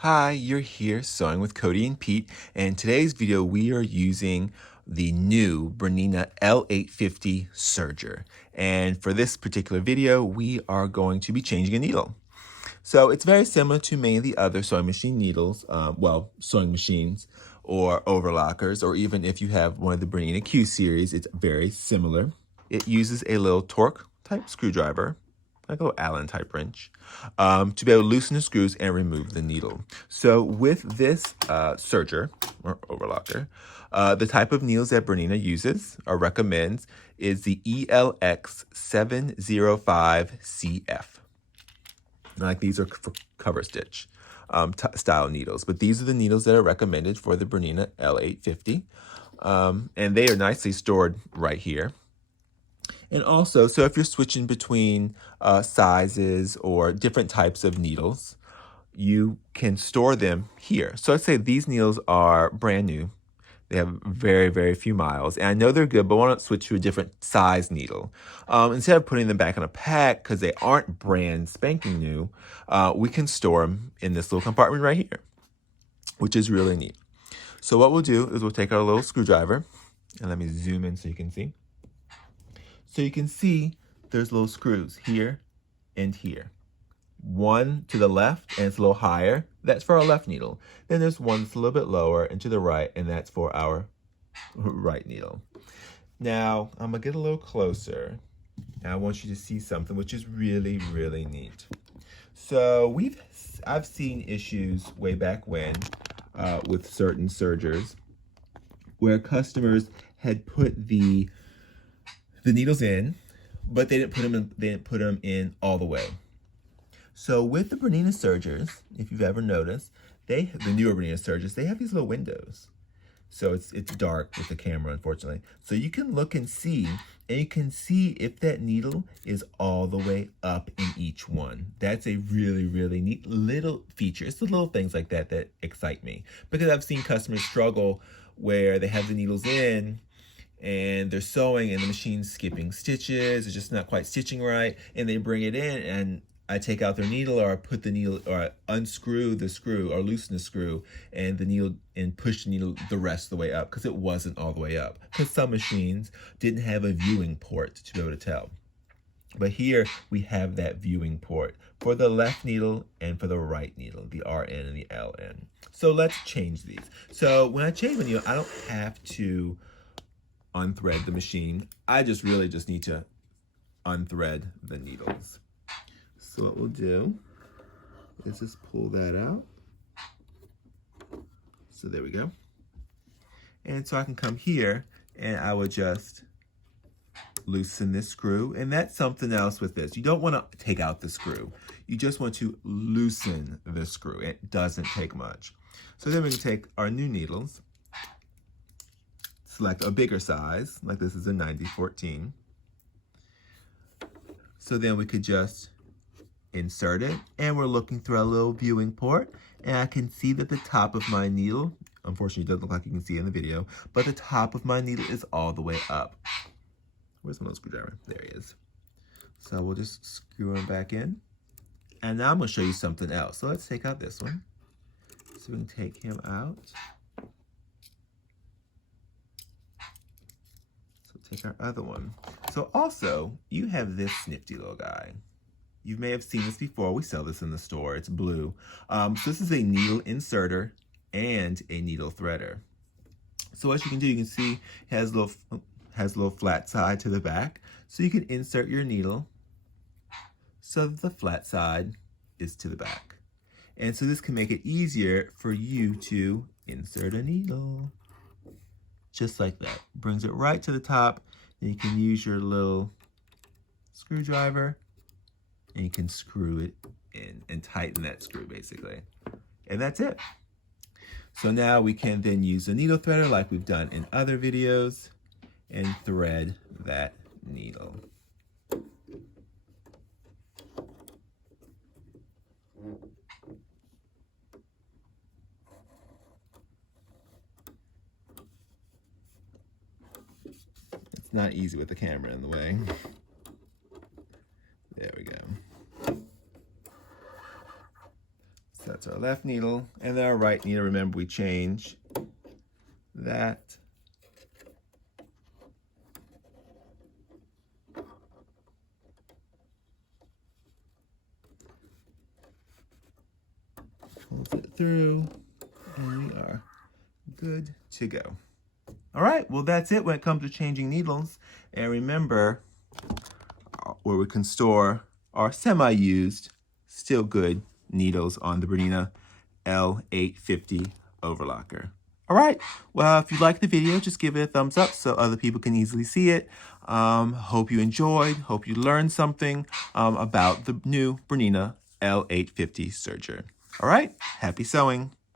Hi, you're here sewing with Cody and Pete, and in today's video we are using the new Bernina L850 serger. And for this particular video, we are going to be changing a needle. So it's very similar to many of the other sewing machine needles, sewing machines or overlockers, or even if you have one of the Bernina Q series, it's very similar. It uses a little torque type screwdriver, like a little Allen type wrench, to be able to loosen the screws and remove the needle. So with this serger or overlocker, the type of needles that Bernina uses or recommends is the ELX705CF. Like these are for cover stitch style needles, but these are the needles that are recommended for the Bernina L850, and they are nicely stored right here. And also, so if you're switching between sizes or different types of needles, you can store them here. So let's say these needles are brand new. They have very, very few miles. And I know they're good, but why not switch to a different size needle? Instead of putting them back in a pack because they aren't brand spanking new, we can store them in this little compartment right here, which is really neat. So what we'll do is we'll take our little screwdriver, and let me zoom in so you can see. So you can see there's little screws here and here. One to the left, and it's a little higher. That's for our left needle. Then there's one that's a little bit lower and to the right, and that's for our right needle. Now, I'm gonna get a little closer, and I want you to see something which is really, really neat. So I've seen issues way back when with certain sergers where customers had put the needles in, but they didn't put them in all the way. So with the Bernina sergers, if you've ever noticed, the newer Bernina sergers, they have these little windows. So it's dark with the camera, unfortunately. So you can look and see if that needle is all the way up in each one. That's a really, really neat little feature. It's the little things like that that excite me, because I've seen customers struggle where they have the needles in and they're sewing and the machine's skipping stitches, it's just not quite stitching right, and they bring it in and I take out their needle, or I put the needle, or I unscrew the screw or loosen the screw and the needle, and push the needle the rest of the way up because it wasn't all the way up, because some machines didn't have a viewing port to be able to tell. But here we have that viewing port for the left needle and for the right needle, the RN and the LN. So let's change these. So when I change the needle, I don't have to unthread the machine. I really just need to unthread the needles. So what we'll do is just pull that out. So there we go. And so I can come here and I would just loosen this screw. And that's something else with this. You don't want to take out the screw. You just want to loosen the screw. It doesn't take much. So then we can take our new needles, select a bigger size, like this is a 90-14. So then we could just insert it, and we're looking through our little viewing port, and I can see that the top of my needle, unfortunately it doesn't look like you can see in the video, but the top of my needle is all the way up. Where's my little screwdriver? There he is. So we'll just screw him back in. And now I'm going to show you something else. So let's take out this one. So we can take him out. So take our other one. So also, you have this nifty little guy. You may have seen this before. We sell this in the store. It's blue. So this is a needle inserter and a needle threader. So what you can do, you can see it has a little flat side to the back. So you can insert your needle so that the flat side is to the back. And so this can make it easier for you to insert a needle. Just like that. Brings it right to the top. Then you can use your little screwdriver and you can screw it in and tighten that screw basically. And that's it. So now we can then use a needle threader like we've done in other videos and thread that needle. It's not easy with the camera in the way. There we go. So That's our left needle. And then our right needle, remember we change that. Pulls it through, and we are good to go. All right, well, that's it when it comes to changing needles. And remember, where we can store our semi-used, still good needles on the Bernina L850 overlocker. All right, well, if you liked the video, just give it a thumbs up so other people can easily see it. Hope you enjoyed, hope you learned something about the new Bernina L850 serger. All right, happy sewing.